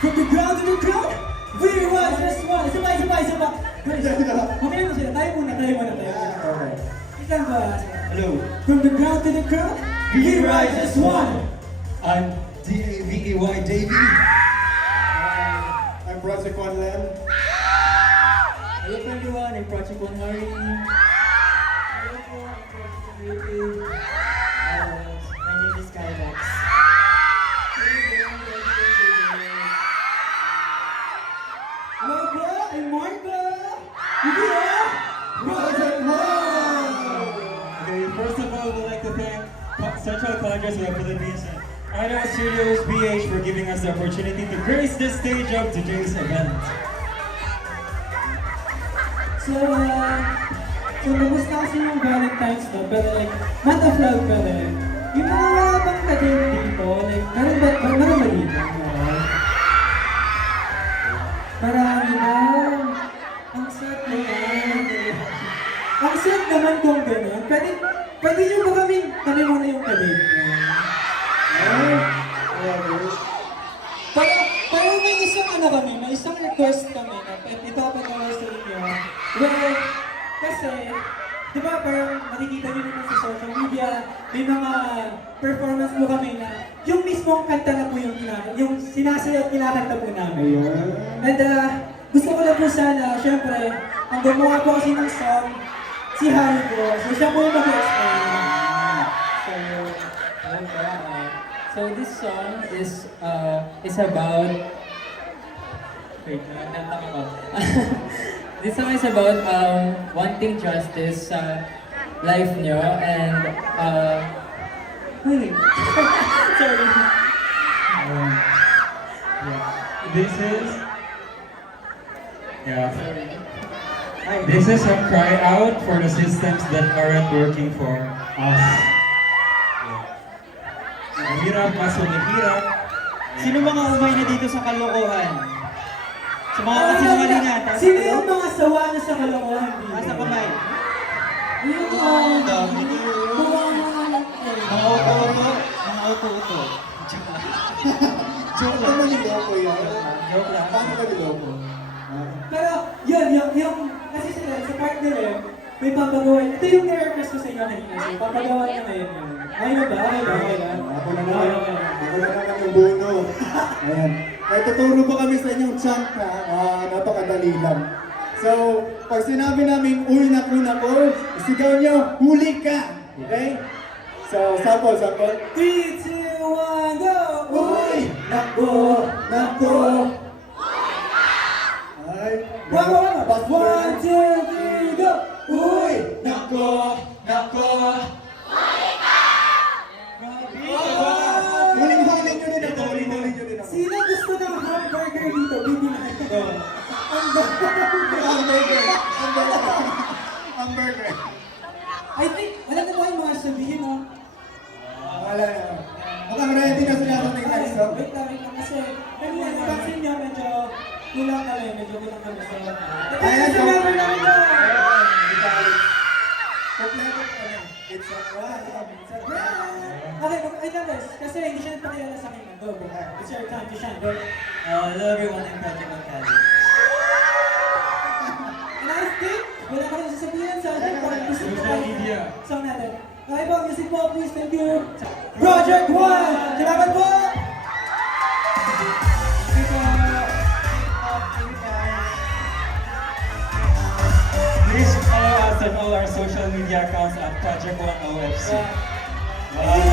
From the ground to the crowd, we rise as one. Isa pa. Mamaya mo sila. Tayo muna. Okay. Ilan ba? Hello. From the ground to the crowd, we rise as one. I'm D-A-V-E-Y Davey. I'm Project One Lam. Hello everyone, I'm Project One Harry. Hello po, I'm Project One Ricky. My name is Kylex. Hello po, I'm Marco. Hindi Project One! Okay, first of all, we'd like to thank Central Congress of the Philippines and Idol Studios BH for giving us the opportunity to grace the stage of today's event. So, nagusta kasi yung Valentine's no, pero like, month of love pero yung mga wala bang kadate dito, like, meron ba dito? Marami na. Ang sad naman. Ang sad naman kung gano'n. Pwede nyo ba kaming tanong na yung kadate nyo? Pero may isang request kami na ipapagawa sa inyo. Well, kasi, di ba parang makikita nyo naman sa social media, may mga performance mo kami na yung mismong kanta na po yung sinasayaw at kinakanta po namin. And gusto ko lang po sana, syempre, ang gumawa po kasi ng song, si Harry po. So siya po yung mag-explain. So this song is about this song is about wanting justice sa life nyo and wait. Sorry. This is a cry out for the systems that aren't working for us. Mahirap, mas humihirap. Sino mga umay na dito sa kalokohan? Sa mga kasinungalingan? Sino yung mga sawa na sa kalokohan dito? Nasa kamay. Yung Mga auto-auto. Mga auto-auto. Joke lang. Niloko yan. Joke lang. Paano ka niloko? Pero yung kasi sa part nila, may papagawa. Ito yung nire-request ko sa inyo kanina. So, papagawa na ngayon yun. Okay na ba? Ako na naman yung bono. Ayan. Ay, tuturo po kami sa inyong chant na napakadali lang. So, pag sinabi namin, uy, naku, sigaw nyo, huli ka! Okay? So, sample. 3, 2, 1, go! Uy, naku! Ay, One, 2, 3, go! uy, naku! Huling-huling nyo din ako. Sino gusto ng hamburger dito? Bibinahin ko. Hamburger. I think, wala na ba yung mga sabihin, no? Wala na. Mukhang ready na sila sa next song. Wait lang. Kasi, kanina, napansin niyo, medyo kulang kami sa... Ayan, sa number namin ko! Kompleto ka na. It's a brand. Okay, wait lang guys. Kasi hindi siya nagpakilala sa akin. Go. It's your time to shine. Go. Hello everyone, I'm Project One Cali. And I think, wala ka rin sasabihin sa atin parang gusto ko Social media. Song natin. Okay po, music po, please. Thank you. Project One! Salamat po! Please follow us on all our social media accounts at Project One OFC. Wow.